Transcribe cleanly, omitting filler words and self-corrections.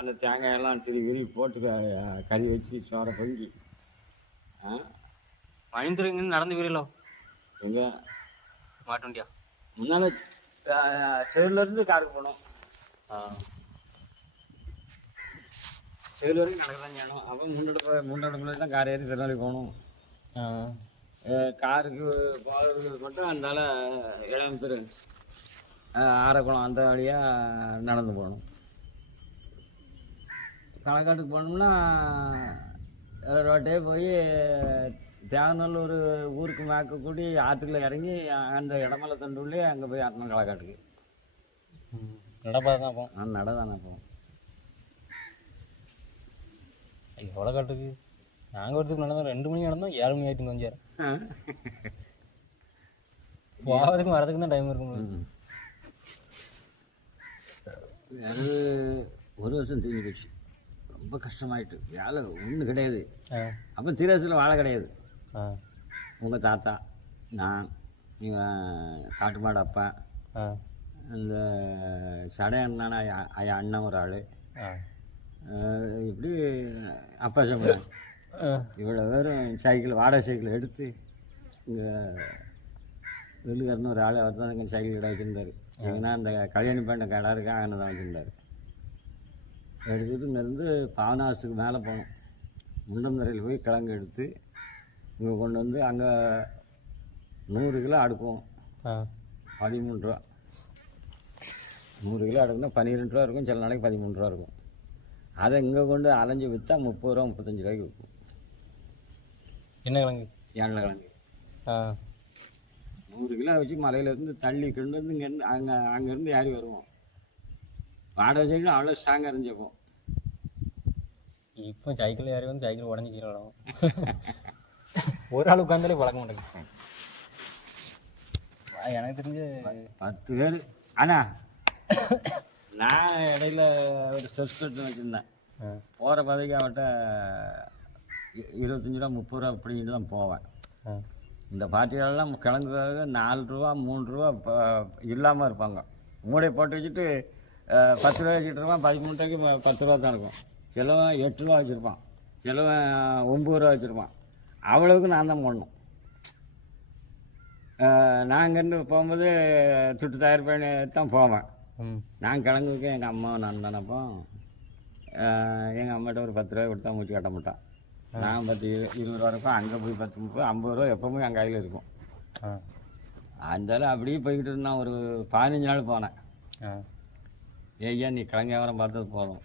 அந்த தேங்காயெல்லாம் திருவி போட்டு கறி வச்சு சோறை பொங்கி பயந்துருங்கன்னு நடந்து வீரலோ எங்கே மாட்டு வண்டியா முன்னால் செருலேருந்து காருக்கு போனோம். செருள் வரைக்கும் நடக்க தான் செய்யணும். அப்போ முன்னெடுப்புல தான் கார் ஏறி திருநாளி போகணும். காருக்கு போகிறதுக்கு மட்டும் அதனால இடம் திரு ஆரக்குளம் அந்த வழியாக நடந்து போகணும். களக்காட்டுக்கு போனோம்னா ரோட்டே போய் தேவநல்லூர் ஊருக்கு மேற்கக்கூடி ஆற்றுக்குள்ள இறங்கி அந்த இடமலை தண்டுள்ளே அங்கே போய் ஆட்டணும் களக்காட்டுக்கு. நடப்பாக தான் போவோம். நட தானே போவோம். களக்காட்டுக்கு நாங்கள் வரதுக்கு நடந்தோம் 2 மணி நடந்தோம் 7 மணி ஆகிட்டு கொஞ்சம் போகிறதுக்கும் வரதுக்கு தான் டைம் இருக்கும். அது ஒரு வருஷம் தீர்ந்து போச்சு. ரொம்ப கஷ்டமாயிட்டு. வேலை ஒன்றும் கிடையாது. அப்போ தீரத்தில் வாழை கிடையாது. உங்கள் தாத்தா, நான், காட்டு மாடு அப்பா, இந்த சடையண்ணான ஐயா அண்ணன் ஒரு ஆள், இப்படி அப்பா சொன்னாங்க. இவ்வளோ பேரும் சைக்கிள் வாடகை சைக்கிள் எடுத்து இங்கே வெள்ளுக்காரன்னு ஒரு ஆள் அவர் தான் இங்கே சைக்கிள் கடை வச்சுருந்தார். எங்கன்னா அந்த கல்யாணி பேண்ட கடை இருக்கா அங்கே தான் வச்சுருந்தார். எடுத்துகிட்டு இங்கேருந்து பாவனாசுக்கு மேலே போனோம். முண்டந்தரையில் போய் கிழங்கு எடுத்து இங்கே கொண்டு வந்து அங்கே 100 கிலோ அடுக்குவோம். 13 ரூபா. 100 கிலோ அடுக்குனா 12 ரூபா இருக்கும். சில நாளைக்கு 13 ரூபா இருக்கும். அதை இங்கே கொண்டு அலைஞ்சி விற்றா 30 ரூபா 35 ரூபாய்க்கு விற்கும். என்ன கிழங்கு? ஏழை கிழங்கு. 100 கிலோ வச்சு மலையிலேருந்து தள்ளி கொண்டு வந்து இங்கேருந்து அங்கேருந்து ஏறி வருவோம். வாடகை சைக்கிள் அவ்வளோ ஸ்ட்ராங்காக இருந்துச்சப்போ. இப்போ சைக்கிள் ஏறி வந்து சைக்கிள் உடஞ்சி கீழே விடும். ஒரு ஆள் உட்காந்தாலே பழக்க மாட்டேங்குது. எனக்கு தெரிஞ்சு 10 பேர். ஆனால் நான் இடையில ஒரு ஸ்டெப்ஸ் வச்சுருந்தேன். போகிற பதவிக்கு அவட்ட 25 ரூபா 30 ரூபா அப்படின்ட்டு தான் போவேன். இந்த பார்ட்டிகளெல்லாம் கிழங்குக்காக 4 ரூபா 3 ரூபா இல்லாமல் இருப்பாங்க. மூடையை போட்டு வச்சுட்டு 10 ரூபா வச்சுட்டு இருப்பான். 13 ரூபாய்க்கு 10 ரூபா தான் இருக்கும். சிலவன் 8 ரூபா வச்சுருப்பான். சிலவன் 9 ரூபா வச்சுருப்பான். அவ்வளவுக்கு நான் தான் போடணும். நான் இங்கேருந்து போகும்போது சுட்டு தயார் பண்ணி தான் போவேன். நான் கிழங்குக்கு எங்கள் அம்மா நான் தானப்போ எங்கள் அம்மாட்ட ஒரு 10 ரூபாய் கொடுத்தா மூச்சு கட்ட மாட்டான். நான் 10 20 ரூபா இருக்கும். அங்கே போய் 10 30 50 ரூபா எப்போவுமே என் கையில் இருக்கும். அந்தாலும் அப்படியே போய்கிட்டு இருந்தான். ஒரு 15 நாள் போனேன். ஐயா நீ கிழங்கு வியாபாரம் பார்த்தது போதும்.